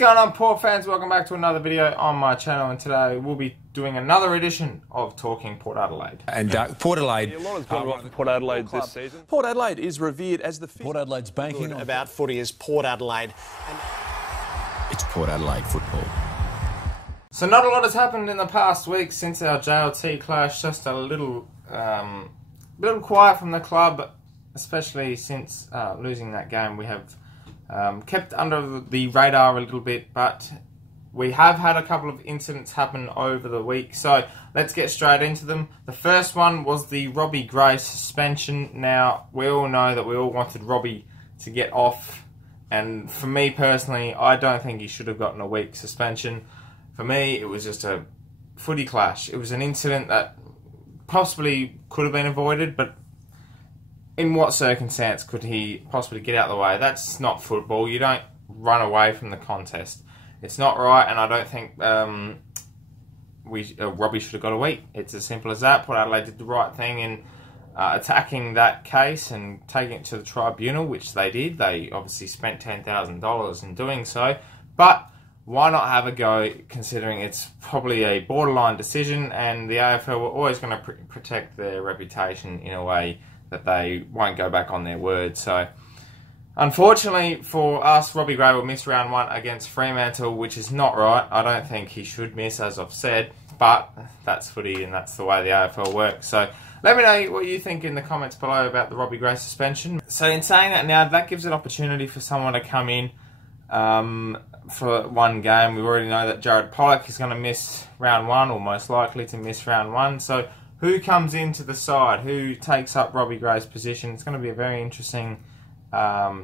going on, Port fans? Welcome back to another video on my channel, and today we'll be doing another edition of Talking Port Adelaide. And Port Adelaide. A lot has gone right for Port Adelaide this season. Port Adelaide is revered as the Port Adelaide's banking on about footy is Port Adelaide. It's Port Adelaide football. So not a lot has happened in the past week since our JLT clash. Just a little quiet from the club, especially since losing that game. We have kept under the radar a little bit, but we have had a couple of incidents happen over the week, so let's get straight into them. The first one was the Robbie Gray suspension. Now, we all know that we all wanted Robbie to get off, and for me personally, I don't think he should have gotten a week suspension. For me, it was just a footy clash. It was an incident that possibly could have been avoided, but in what circumstance could he possibly get out of the way? That's not football. You don't run away from the contest. It's not right, and I don't think Robbie should have got a week. It's as simple as that. Port Adelaide did the right thing in attacking that case and taking it to the tribunal, which they did. They obviously spent $10,000 in doing so, but why not have a go, considering it's probably a borderline decision, and the AFL were always going to protect their reputation in a way that they won't go back on their word. So, unfortunately for us, Robbie Gray will miss round one against Fremantle, which is not right. I don't think he should miss, as I've said, but that's footy and that's the way the AFL works. So, let me know what you think in the comments below about the Robbie Gray suspension. So, in saying that now, that gives an opportunity for someone to come in for one game. We already know that Jared Pollock is going to miss round one, or most likely to miss round one. So, who comes into the side? Who takes up Robbie Gray's position? It's going to be a very interesting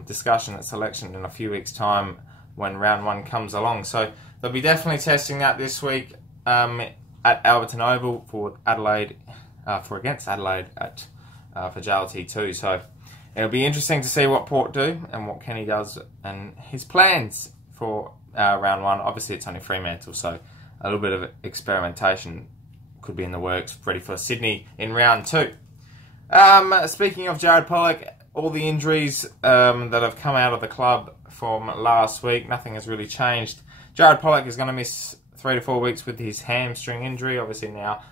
discussion at selection in a few weeks' time when round one comes along. So they'll be definitely testing that this week at Alberton Oval for Adelaide, against Adelaide for JLT2. So it'll be interesting to see what Port do and what Kenny does and his plans for round one. Obviously, it's only Fremantle, so a little bit of experimentation could be in the works, ready for Sydney in round two. Speaking of Jared Pollock, all the injuries that have come out of the club from last week, nothing has really changed. Jared Pollock is going to miss 3 to 4 weeks with his hamstring injury. Obviously now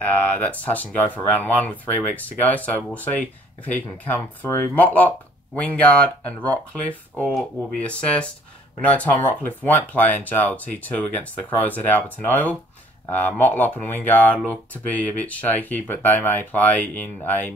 that's touch and go for round one with 3 weeks to go, so we'll see if he can come through. Motlop, Wingard and Rockcliffe all will be assessed. We know Tom Rockcliffe won't play in JLT2 against the Crows at Alberton Oval. Motlop and Wingard look to be a bit shaky, but they may play in a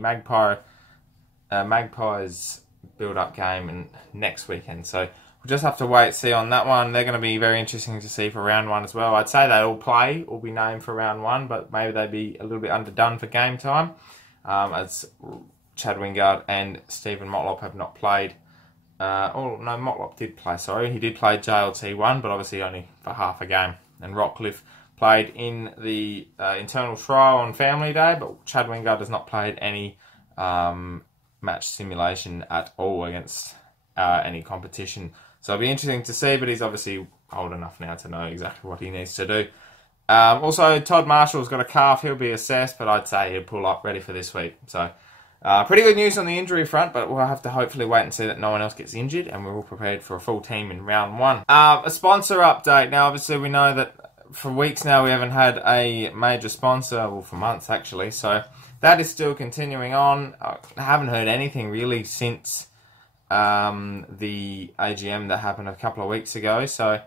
Magpies build-up game next weekend. So we'll just have to wait and see on that one. They're going to be very interesting to see for round one as well. I'd say they all play, all be named for round one, but maybe they'd be a little bit underdone for game time, as Chad Wingard and Stephen Motlop have not played. Motlop did play, sorry. He did play JLT1, but obviously only for half a game. And Rockcliffe played in the internal trial on Family Day, but Chad Wingard has not played any match simulation at all against any competition. So it'll be interesting to see, but he's obviously old enough now to know exactly what he needs to do. Also, Todd Marshall's got a calf. He'll be assessed, but I'd say he'll pull up ready for this week. So pretty good news on the injury front, but we'll have to hopefully wait and see that no one else gets injured, and we're all prepared for a full team in round one. A sponsor update. Now, obviously, we know that for weeks now we haven't had a major sponsor, well, for months actually, so that is still continuing on. I haven't heard anything really since the AGM that happened a couple of weeks ago, so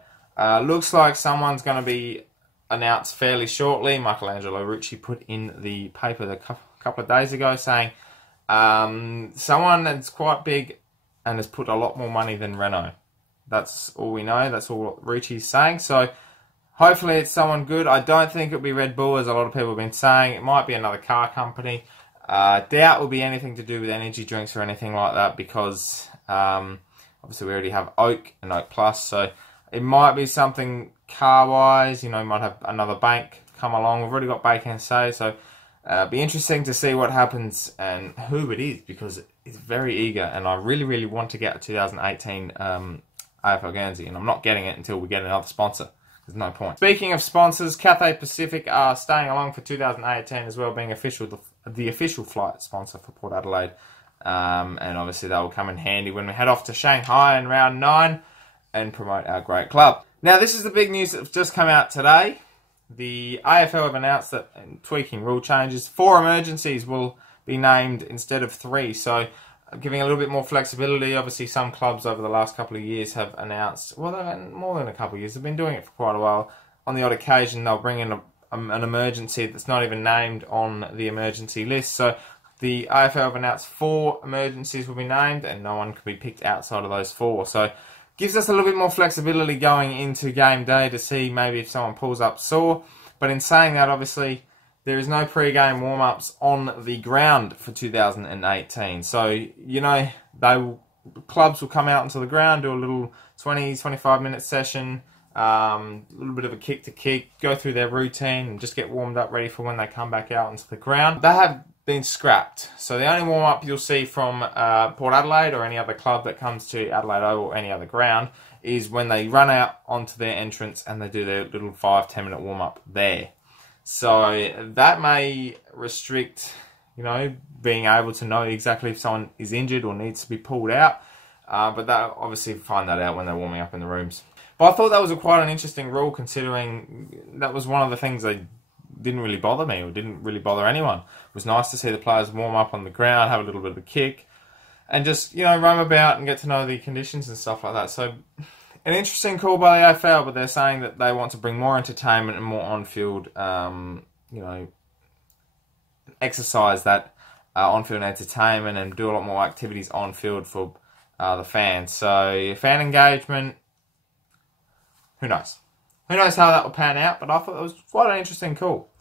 looks like someone's going to be announced fairly shortly. Michelangelo Rucci put in the paper a couple of days ago saying someone that's quite big and has put a lot more money than Renault. That's all we know. That's all Rucci's saying. So hopefully it's someone good. I don't think it'll be Red Bull, as a lot of people have been saying. It might be another car company. Doubt it will be anything to do with energy drinks or anything like that, because obviously we already have Oak and Oak Plus. So it might be something car-wise. You know, might have another bank come along. We've already got Bacon and Say, so it'll be interesting to see what happens and who it is, because it's very eager, and I really, really want to get a 2018 AFL Guernsey, and I'm not getting it until we get another sponsor. There's no point. Speaking of sponsors, Cathay Pacific are staying along for 2018 as well, being the official flight sponsor for Port Adelaide. And obviously they will come in handy when we head off to Shanghai in round 9. and promote our great club. Now, this is the big news that's just come out today. The AFL have announced that, tweaking rule changes, 4 emergencies will be named instead of 3. So, giving a little bit more flexibility. Obviously, some clubs over the last couple of years have announced, well, more than a couple of years, they've been doing it for quite a while. On the odd occasion, they'll bring in an emergency that's not even named on the emergency list. So, the AFL have announced 4 emergencies will be named, and no one can be picked outside of those 4. So, gives us a little bit more flexibility going into game day to see maybe if someone pulls up sore. But in saying that, obviously, there is no pre-game warm-ups on the ground for 2018. So, you know, clubs will come out into the ground, do a little 20, 25-minute session, a little bit of a kick-to-kick, go through their routine and just get warmed up ready for when they come back out into the ground. They have been scrapped. So the only warm-up you'll see from Port Adelaide or any other club that comes to Adelaide Oval or any other ground is when they run out onto their entrance and they do their little 5-10 minute warm-up there. So that may restrict, you know, being able to know exactly if someone is injured or needs to be pulled out. But they'll obviously find that out when they're warming up in the rooms. But I thought that was quite an interesting rule, considering that was one of the things they didn't really bother me or didn't really bother anyone. It was nice to see the players warm up on the ground, have a little bit of a kick, and just, you know, roam about and get to know the conditions and stuff like that. So, an interesting call by the AFL, but they're saying that they want to bring more entertainment and more on-field, you know, exercise that on-field entertainment and do a lot more activities on-field for the fans. So, fan engagement, who knows? Who knows how that will pan out, but I thought it was quite an interesting call.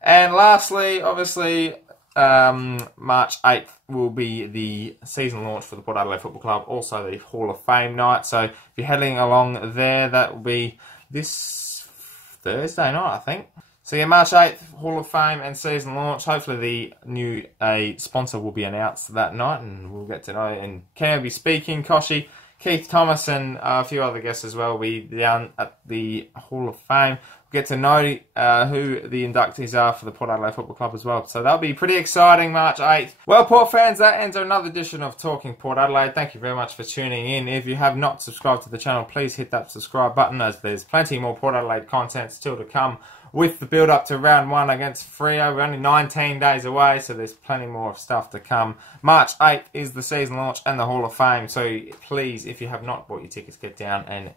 And lastly, obviously, March 8th will be the season launch for the Port Adelaide Football Club, also the Hall of Fame night. So if you're heading along there, that will be this Thursday night, I think. So yeah, March 8th, Hall of Fame and season launch. Hopefully the new sponsor will be announced that night, and we'll get to know. And Cam will be speaking, Koshi, Keith Thomas and a few other guests as well will be down at the Hall of Fame. We'll get to know who the inductees are for the Port Adelaide Football Club as well. So that'll be pretty exciting, March 8th. Well, Port fans, that ends another edition of Talking Port Adelaide. Thank you very much for tuning in. If you have not subscribed to the channel, please hit that subscribe button, as there's plenty more Port Adelaide content still to come with the build-up to round 1 against Freo. We're only 19 days away, so there's plenty more of stuff to come. March 8th is the season launch and the Hall of Fame, so please, if you have not bought your tickets, get down and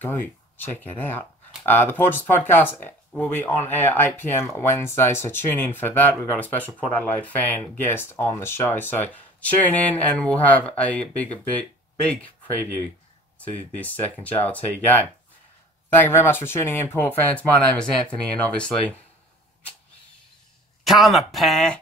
go check it out. The Porters podcast will be on air 8 PM Wednesday, so tune in for that. We've got a special Port Adelaide fan guest on the show, so tune in and we'll have a big preview to this second JLT game. Thank you very much for tuning in, Port fans. My name is Anthony, and obviously, Come on, ThePear.